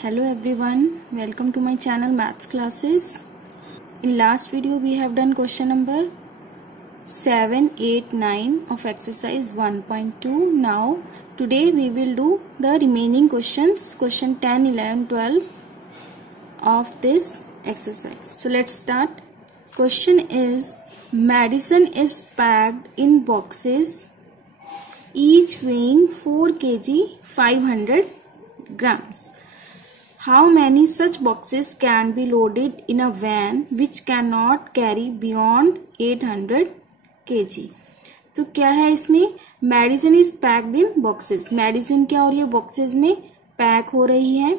Hello everyone, welcome to my channel Maths Classes. In last video we have done question number 7, 8, 9 of exercise 1.2. Now today we will do the remaining questions, question 10, 11, 12 of this exercise. So let's start. Question is, medicine is packed in boxes each weighing 4 kg 500 grams. How many such boxes can be loaded in a van which cannot carry beyond 800 kg? तो क्या है इसमें, medicine is packed in boxes. Medicine क्या हो रही है, boxes में pack हो रही है.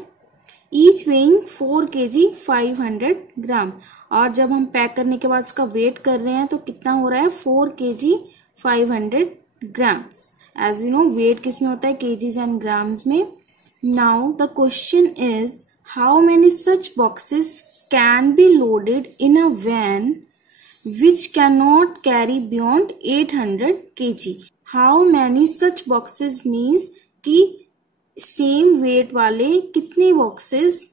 ईच वेइंग 4 kg 500 ग्राम. और जब हम पैक करने के बाद उसका वेट कर रहे हैं तो कितना हो रहा है, 4 kg 500 grams. As we know weight किस में होता है, केजीज एंड ग्राम्स में. Now the question is, how many such boxes can be loaded in a van which cannot carry beyond 800 kg? How many such boxes means कि same weight वाले कितने boxes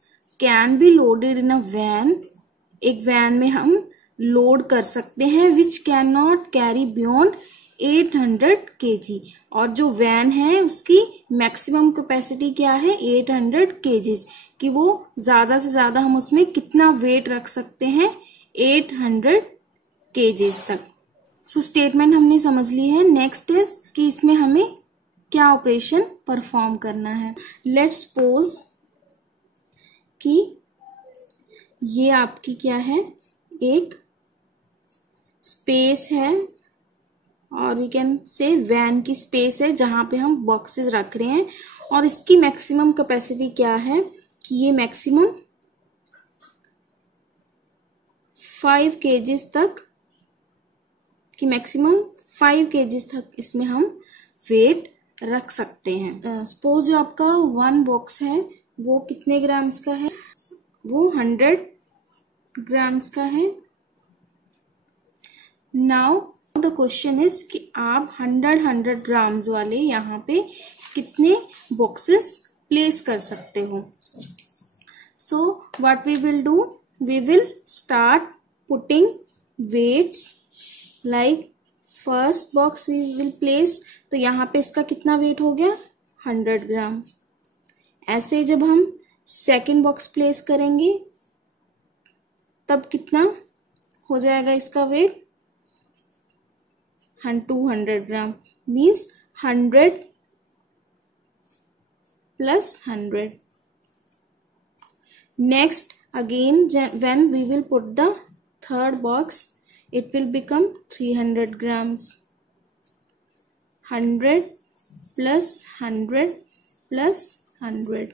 can be loaded in a van, एक van में हम load कर सकते हैं which cannot carry beyond 800 kg. और जो वैन है उसकी मैक्सिमम कैपेसिटी क्या है, 800 kgs. कि वो ज्यादा से ज्यादा हम उसमें कितना वेट रख सकते हैं, 800 kgs तक. सो स्टेटमेंट हमने समझ ली है. नेक्स्ट इज कि इसमें हमें क्या ऑपरेशन परफॉर्म करना है. लेट्स सपोज कि ये आपकी क्या है, एक स्पेस है और वी कैन से वैन की स्पेस है जहां पे हम बॉक्सेस रख रहे हैं. और इसकी मैक्सिमम कैपेसिटी क्या है कि ये मैक्सिमम 5 kgs तक कि मैक्सिमम 5 kgs तक इसमें हम वेट रख सकते हैं. सपोज जो आपका 1 बॉक्स है वो कितने ग्राम्स का है, वो 100 ग्राम्स का है. नाउ द क्वेश्चन इज कि आप 100 ग्राम्स वाले यहाँ पे कितने बॉक्सेस प्लेस कर सकते हो. So what we will do, we will start putting weights. Like first box we will place, तो यहाँ पे इसका कितना वेट हो गया, 100 ग्राम. ऐसे जब हम सेकेंड बॉक्स प्लेस करेंगे तब कितना हो जाएगा इसका weight, 200 gram. Means 100 plus 100. Next again when we will put the third box, it will become 300 grams. 100 plus 100 plus 100.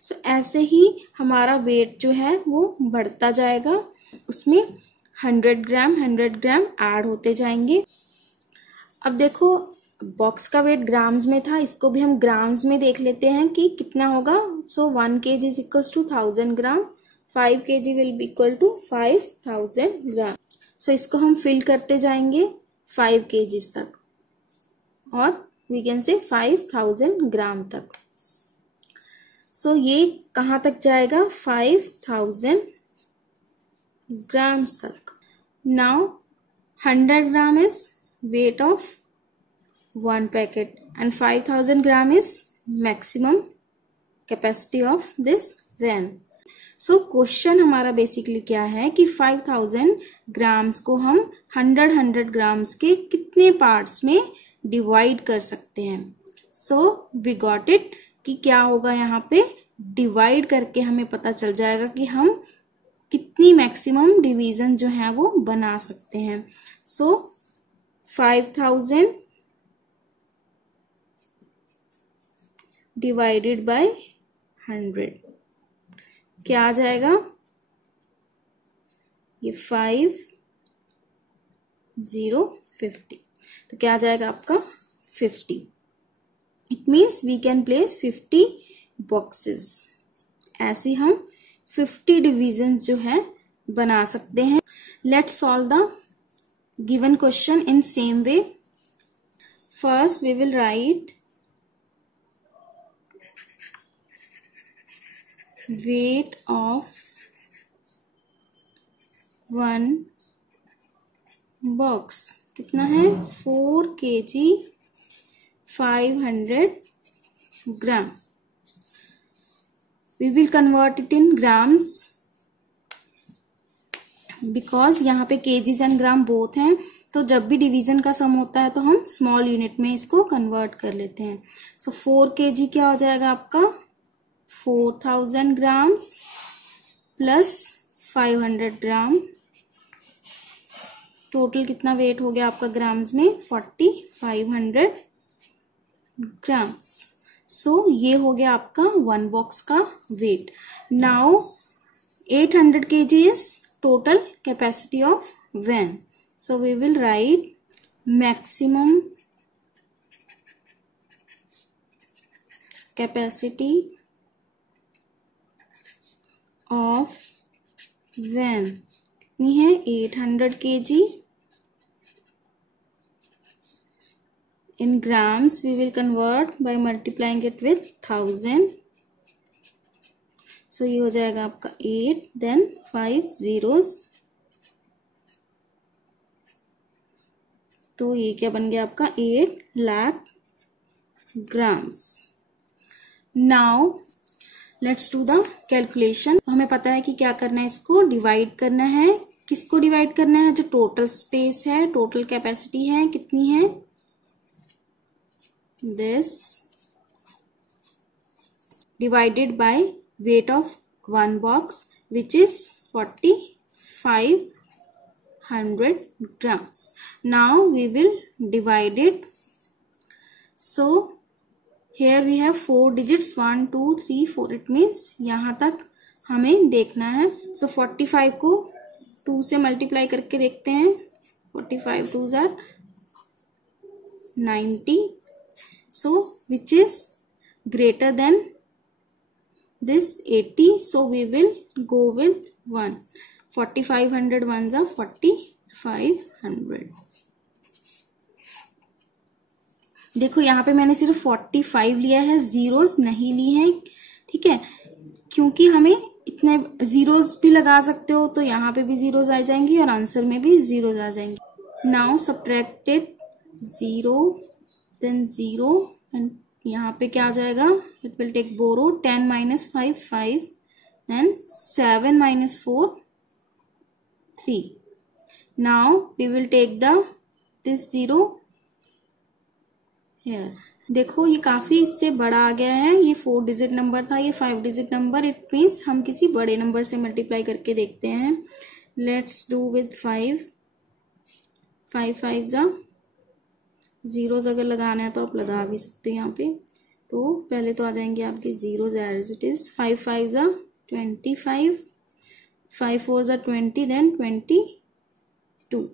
So ऐसे ही हमारा वेट जो है वो बढ़ता जाएगा, उसमें 100 ग्राम ऐड होते जाएंगे. अब देखो बॉक्स का वेट ग्राम्स में था, इसको भी हम ग्राम्स में देख लेते हैं कि कितना होगा. So 1 kg is equal to 1000 gram. 5 kg will be equal to 5000 gram. So इसको हम फिल करते जाएंगे 5 kg तक और वी कैन से 5000 ग्राम तक. सो ये कहाँ तक जाएगा, 5000 ग्राम्स तक. Now 100 gram is weight of 1 packet and 5000 gram is maximum capacity of this van. So question हमारा बेसिकली क्या है कि 5000 ग्राम्स को हम 100 ग्राम्स के कितने पार्ट्स में डिवाइड कर सकते हैं. So we got it कि क्या होगा, यहाँ पे डिवाइड करके हमें पता चल जाएगा कि हम कितनी मैक्सिमम डिवीजन जो है वो बना सकते हैं. So 5000 डिवाइडेड बाय 100 क्या आ जाएगा, ये 50 तो क्या आ जाएगा आपका 50. It means we can place 50 boxes. ऐसे हम 50 डिविजन्स जो है बना सकते हैं. Let's solve the given question in same way. First we will write weight of one box कितना है 4 kg 500 gram. We will convert it in grams because यहाँ पे केजीज एंड ग्राम बोथ हैं, तो जब भी डिवीजन का सम होता है तो हम स्मॉल यूनिट में इसको कन्वर्ट कर लेते हैं. सो 4 kg क्या हो जाएगा आपका 4000 ग्राम्स प्लस 500 ग्राम. टोटल कितना वेट हो गया आपका ग्राम्स में 4500 ग्राम्स. सो ये हो गया आपका वन बॉक्स का weight. Now 800 kg is total capacity of van. So we will write maximum capacity of van कितनी है 800 kg. In grams we will convert by multiplying it with 1000. So ये हो जाएगा आपका 8 then 5 zeros. तो ये क्या बन गया आपका 8 lakh grams. Now let's do the calculation. हमें पता है कि क्या करना है, इसको डिवाइड करना है. किसको डिवाइड करना है, जो टोटल स्पेस है, टोटल कैपेसिटी है कितनी है this divided by weight of one box which is 4500 grams. Now we will divide it. So here we have 4 digits 1 2 3 4. It means यहाँ तक हमें देखना है. So 45 को 2 से मल्टीप्लाई करके देखते हैं. 45 2s are 90. So which is greater than this 80, so we will go with 1. 4500 ones are 4500. देखो यहाँ पे मैंने सिर्फ 45 लिया है, जीरोस नहीं ली है. ठीक है, क्योंकि हमें इतने जीरोस भी लगा सकते हो, तो यहाँ पे भी जीरोस आ जाएंगी और आंसर में भी जीरोस आ जाएंगी. नाउ सब्ट्रैक्टेड 0 देन 0 एंड यहाँ पे क्या आ जाएगा, it will take borrow 10 minus 5 5 then 7 minus 4 3. Now we will take this 0 here. देखो ये काफी इससे बड़ा आ गया है. ये 4 डिजिट नंबर था, ये 5 डिजिट नंबर. इट मीन्स हम किसी बड़े नंबर से मल्टीप्लाई करके देखते हैं. लेट्स डू विथ 5 5 जीरोज अगर लगाना है तो आप लगा भी सकते हैं यहाँ पे. तो पहले तो आ जाएंगे आपके zeros as it is. 5 5 25 5 4 20 then 22.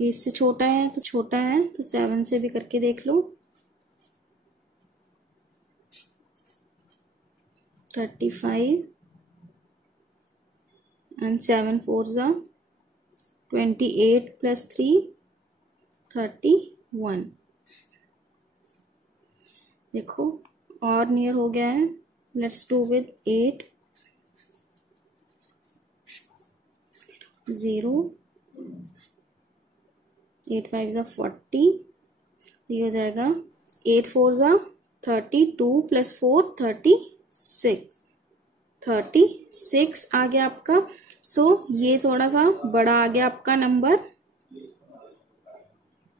ये इससे छोटा है तो 7 से भी करके देख लो. 35 and 7 4s 28 plus 3 31. देखो और नियर हो गया है. Let's do with 8 0 8 5 40. ये हो जाएगा 8 4 32 प्लस 4 36 आ गया आपका. सो ये थोड़ा सा बड़ा आ गया आपका नंबर.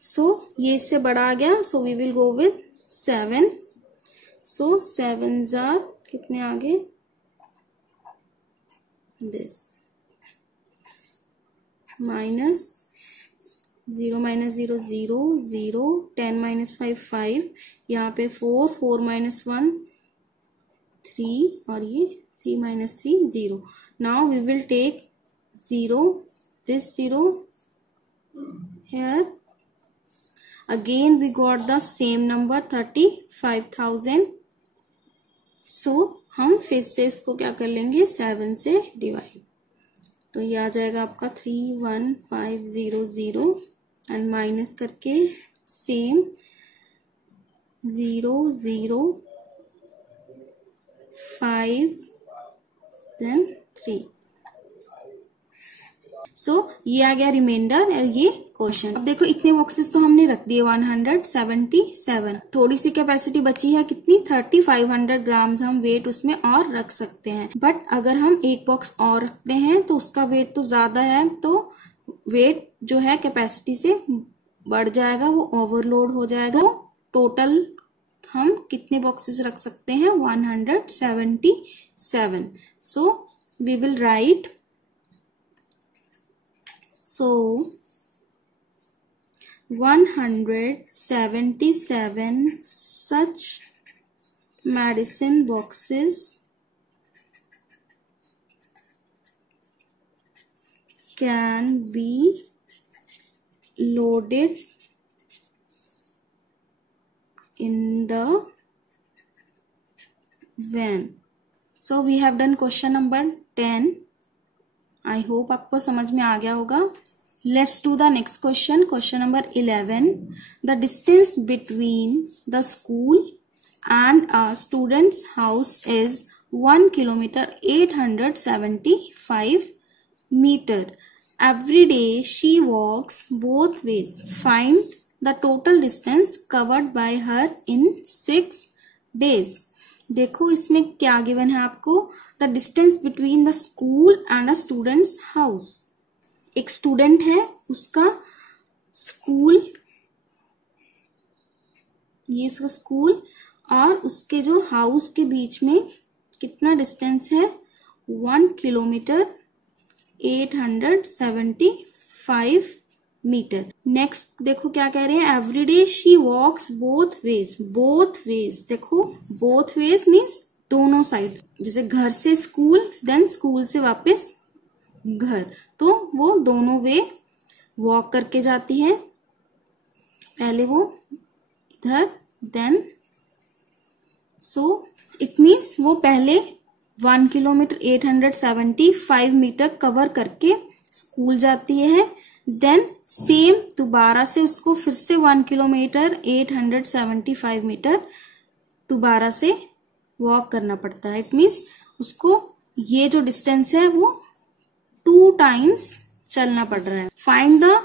सो ये इससे बड़ा आ गया. So we will go with 7. So 7s are कितने आगे दिस माइनस 0 minus 0 0 0 10 minus 5 5. यहाँ पे 4 4 minus 1 3 और ये 3 minus 3 0. Now we will take 0 this 0 here. Again we got the same number 35,000. So हम फिर से इसको क्या कर लेंगे 7 से डिवाइड. तो ये आ जाएगा आपका 31500 एंड माइनस करके सेम 0 0 5 देन 3। सो ये आ गया रिमाइंडर और ये क्वेश्चन। अब देखो इतने बॉक्सेस तो हमने रख दिए 177। थोड़ी सी कैपेसिटी बची है कितनी 3500 ग्राम्स हम वेट उसमें और रख सकते हैं। बट अगर हम एक बॉक्स और रखते हैं तो उसका वेट तो ज्यादा है, तो वेट जो है कैपेसिटी से बढ़ जाएगा, वो ओवरलोड हो जाएगा। टोटल हम कितने बॉक्सेस रख सकते हैं 177। So we will write So 177 such medicine boxes can be loaded in the van. So we have done question number 10. I hope आपको समझ में आ गया होगा। Let's do the next question. Question number 11. The distance between the school and a student's house is 1 kilometer 875 meter. Every day she walks both ways. Find the total distance covered by her in 6 days. देखो इसमें क्या given है आपको, the distance between the school and a students house. एक student है, उसका school, ये इसका स्कूल और उसके जो हाउस के बीच में कितना डिस्टेंस है 1 किलोमीटर 875 मीटर। नेक्स्ट देखो क्या कह रहे हैं, everyday she walks both ways. Both ways देखो, बोथ वेज मीन्स दोनों साइड, जैसे घर से स्कूल देन स्कूल से वापस घर, तो वो दोनों वे वॉक करके जाती है। पहले वो इधर देन, सो इट मीन्स वो पहले 1 किलोमीटर 875 मीटर कवर करके स्कूल जाती है, देन सेम दोबारा से उसको फिर से 1 किलोमीटर 875 मीटर दोबारा से वॉक करना पड़ता है। इट मीन्स उसको ये जो डिस्टेंस है वो 2 टाइम्स चलना पड़ रहा है। Find the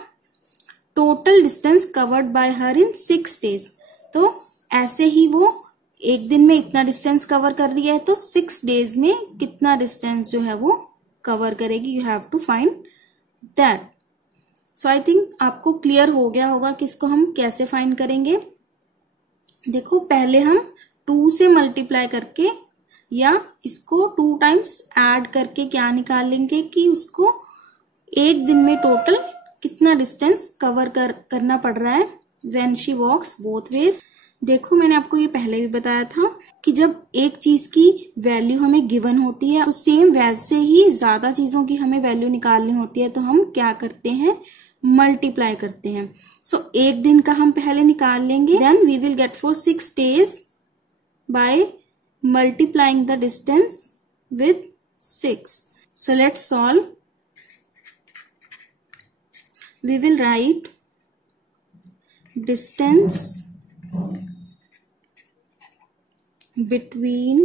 total distance covered by her in 6 days. तो ऐसे ही वो एक दिन में इतना डिस्टेंस कवर कर रही है, तो 6 डेज में कितना डिस्टेंस जो है वो कवर करेगी, you have to find that. So I think आपको क्लियर हो गया होगा कि इसको हम कैसे फाइंड करेंगे। देखो पहले हम 2 से मल्टीप्लाई करके या इसको 2 टाइम्स ऐड करके क्या निकालेंगे कि उसको एक दिन में टोटल कितना डिस्टेंस कवर करना पड़ रहा है when she walks both ways. देखो मैंने आपको ये पहले भी बताया था कि जब एक चीज की वैल्यू हमें गिवन होती है तो सेम वैसे ही ज्यादा चीजों की हमें वैल्यू निकालनी होती है, तो हम क्या करते हैं मल्टीप्लाई करते हैं। सो एक दिन का हम पहले निकाल लेंगे, then we will get for 6 days by multiplying the distance with 6. So let's solve. We will write distance between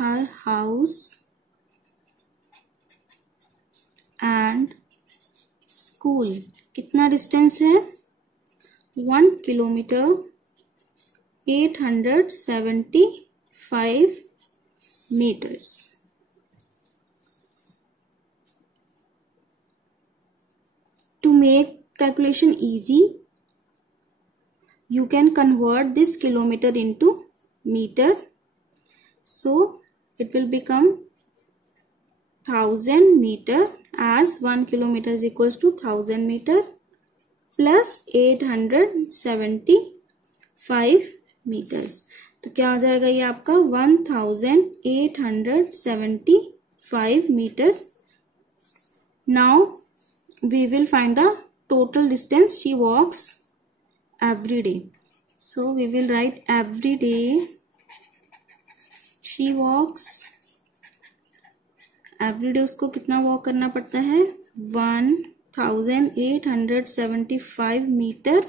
her house and school. कितना डिस्टेंस है 1 kilometre 875 meters. To make calculation easy, you can convert this kilometer into meter. So it will become 1000 meter, as 1 kilometer is equals to 1000 meter plus 875 meters. तो क्या हो जाएगा ये आपका 1875 meters. Now we will find the total distance she walks every day. So we will write every day she walks, every day उसको कितना walk करना पड़ता है 1875 मीटर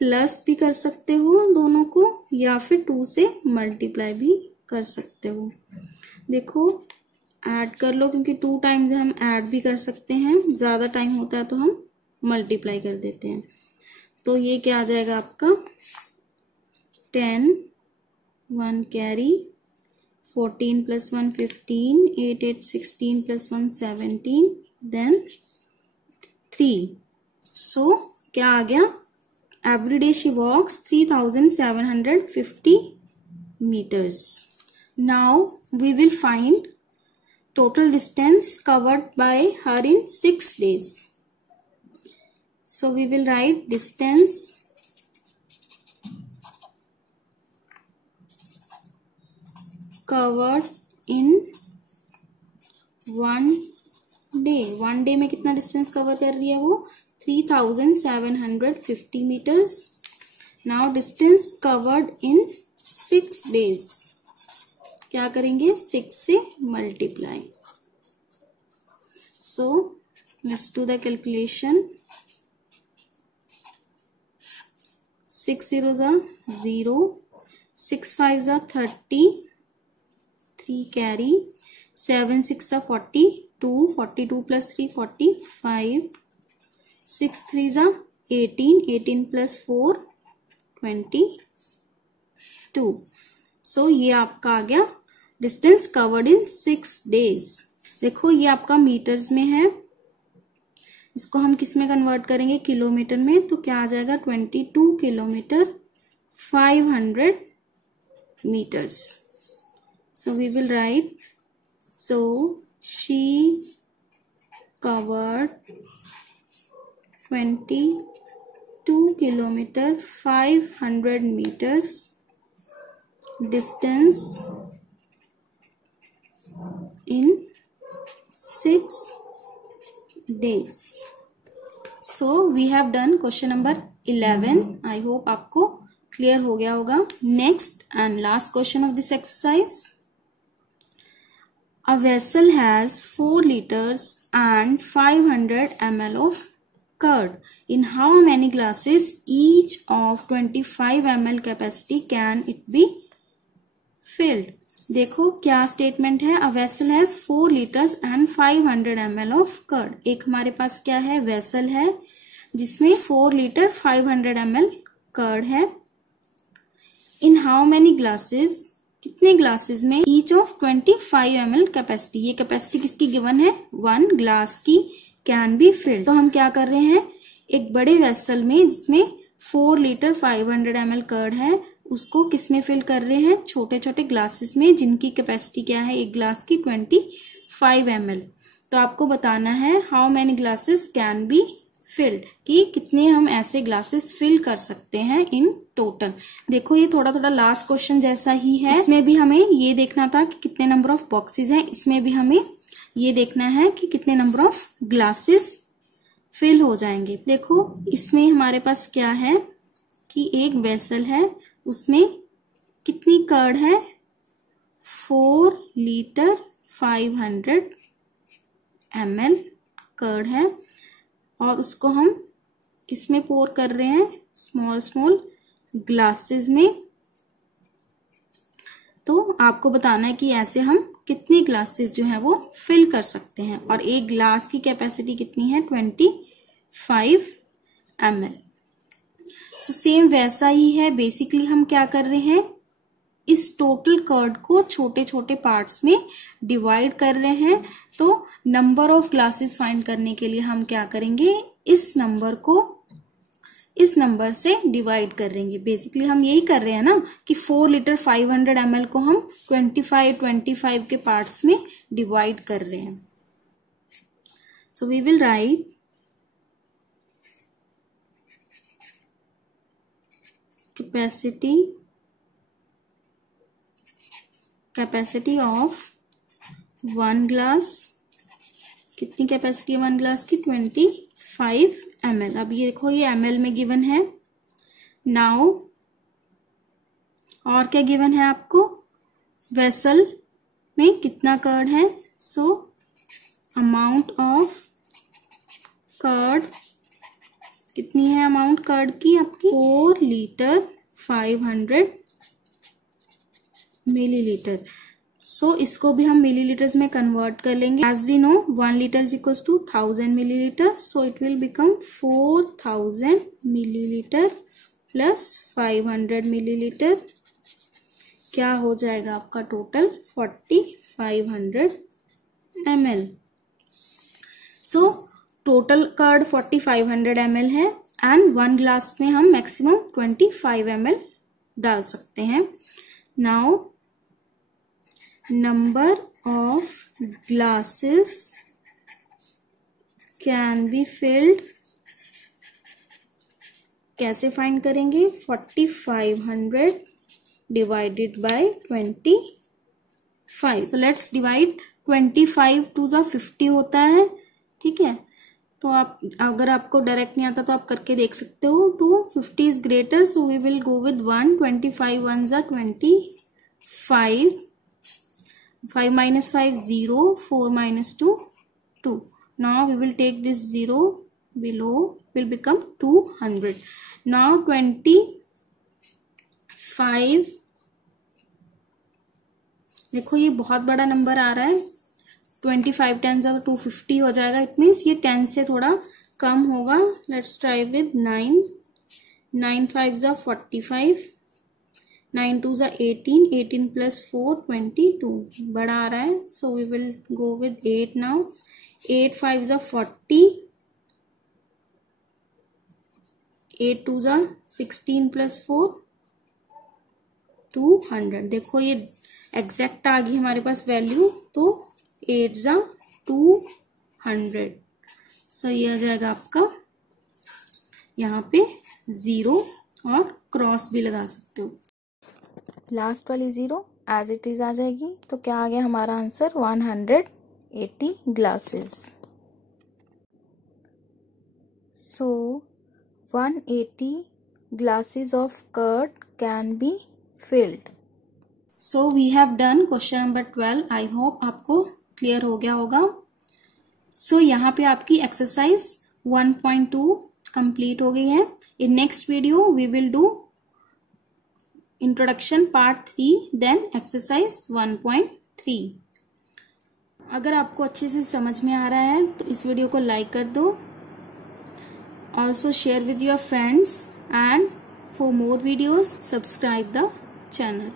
प्लस भी कर सकते हो दोनों को, या फिर 2 से मल्टीप्लाई भी कर सकते हो। देखो ऐड कर लो, क्योंकि 2 टाइम्स हम ऐड भी कर सकते हैं, ज्यादा टाइम होता है तो हम मल्टीप्लाई कर देते हैं। तो ये क्या आ जाएगा आपका 10, 1 कैरी, 14 + 1 15, 8 8 16 + 1 17, देन 3। सो क्या आ गया, every day she walks 3750 meters. Now we will find total distance covered by her in 6 days. So we will write distance covered in 1 day. 1 day में कितना डिस्टेंस कवर कर रही है वो, 3750 meters. Now distance covered in 6 days. क्या करेंगे, 6 से multiply. So let's do the calculation. 6 zeros are 0, 6 fives are 30, 3 carry, 7 6 are 42, 42 + 3 45, 6 3s are 18, 18 + 4 22. सो ये आपका आ गया डिस्टेंस कवर्ड इन 6 days। देखो ये आपका मीटर्स में है, इसको हम किस में कन्वर्ट करेंगे, किलोमीटर में। तो क्या आ जाएगा 22 kilometre 500 meters. So we will write, so she covered 22 kilometer 500 meters distance in 6 days. So we have done question number 11. I hope आपको क्लियर हो गया होगा। Next and last question of this exercise. A vessel has 4 liters and 500 ml of curd. In how many glasses each of 25 ml capacity can it be filled? देखो क्या statement है, A vessel has 4 liters and 500 ml of curd. एक हमारे पास क्या है, vessel है जिसमें 4 litre 500 ml curd है। इन हाउ मेनी ग्लासेस, कितने ग्लासेस में, ईच ऑफ 25 ml कैपेसिटी, ये कैपेसिटी किसकी गिवन है, 1 ग्लास की, कैन बी फिल्ड। तो हम क्या कर रहे हैं, एक बड़े वेसल में जिसमें 4 लीटर 500 ml कर्ड है, उसको किस में फिल कर रहे हैं, छोटे छोटे ग्लासेस में जिनकी कैपेसिटी क्या है, एक ग्लास की 25 ml। तो आपको बताना है how many glasses can be field, कि कितने हम ऐसे ग्लासेस फिल कर सकते हैं इन टोटल। देखो ये थोड़ा थोड़ा लास्ट क्वेश्चन जैसा ही है, इसमें भी हमें ये देखना था कि कितने नंबर ऑफ बॉक्सेस हैं, इसमें भी हमें ये देखना है कि कितने नंबर ऑफ ग्लासेस फिल हो जाएंगे। देखो इसमें हमारे पास क्या है कि एक वेसल है, उसमें कितनी कर्ड है, 4 लीटर 500 ml कर्ड है, और उसको हम किस में पोर कर रहे हैं, स्मॉल स्मॉल ग्लासेस में। तो आपको बताना है कि ऐसे हम कितने ग्लासेस जो है वो फिल कर सकते हैं, और एक ग्लास की कैपेसिटी कितनी है, 25 ml। सो सेम वैसा ही है, बेसिकली हम क्या कर रहे हैं, इस टोटल कर्ड को छोटे छोटे पार्ट्स में डिवाइड कर रहे हैं। तो नंबर ऑफ ग्लासेस फाइंड करने के लिए हम क्या करेंगे, इस नंबर को इस नंबर से डिवाइड करेंगे। बेसिकली हम यही कर रहे हैं ना कि 4 लीटर 500 ml को हम 25 के पार्ट्स में डिवाइड कर रहे हैं। So we will write capacity of 1 glass, कितनी कैपेसिटी है 1 ग्लास की, 25 ml। अब ये देखो ये ml में गिवन है। नाउ और क्या गिवन है आपको, वेसल में कितना कर्ड है, सो अमाउंट ऑफ कर्ड कितनी है अमाउंट कर्ड की आपकी? 4 लीटर 500 मिलीलीटर। सो इसको भी हम मिलीलीटर्स में कन्वर्ट कर लेंगे। As we know 1 litre is equal to 1000 millilitre, so it will become 4000 millilitre plus 500 millilitre. क्या हो जाएगा आपका total? 4500 ml। So total curd 4500 ml है एंड 1 ग्लास में हम मैक्सिमम 25 ml डाल सकते हैं। Now number of glasses can be filled, कैसे फाइंड करेंगे? 4500 divided by 25। so let's divide 25 to the 50 होता है, ठीक है। तो आप अगर आपको डायरेक्ट नहीं आता तो आप करके देख सकते हो। तो 50 is greater, so we will go with 1। 25 ones are 25, 5 minus 5 0, 4 minus 2 2। now we will take this 0 below, will become 200। now 25, देखो ये बहुत बड़ा नंबर आ रहा है। 25 10 से 250 हो जाएगा। इट मीन्स ये 10 से थोड़ा कम होगा। Let's try with 9। 9 5 45, 9 2 18, 18 plus 4 22, बड़ा आ रहा है। So we will go with 8 now. 8 5 40, 8 2 16 plus 4 200। देखो ये एग्जैक्ट आ गई हमारे पास वैल्यू। तो 8 200। सो ये आ जाएगा आपका, यहाँ पे 0 और क्रॉस भी लगा सकते हो। लास्ट वाली 0 एज इट इज आ जाएगी। तो क्या आ गया हमारा answer? 180 glasses. So 180 glasses of curd can be filled. So we have done question number 12। I hope आपको क्लियर हो गया होगा। सो यहाँ पे आपकी एक्सरसाइज 1.2 कंप्लीट हो गई है। In next video we will do introduction part 3, then exercise 1.3। अगर आपको अच्छे से समझ में आ रहा है तो इस वीडियो को लाइक कर दो। Also share with your friends and for more videos subscribe the channel.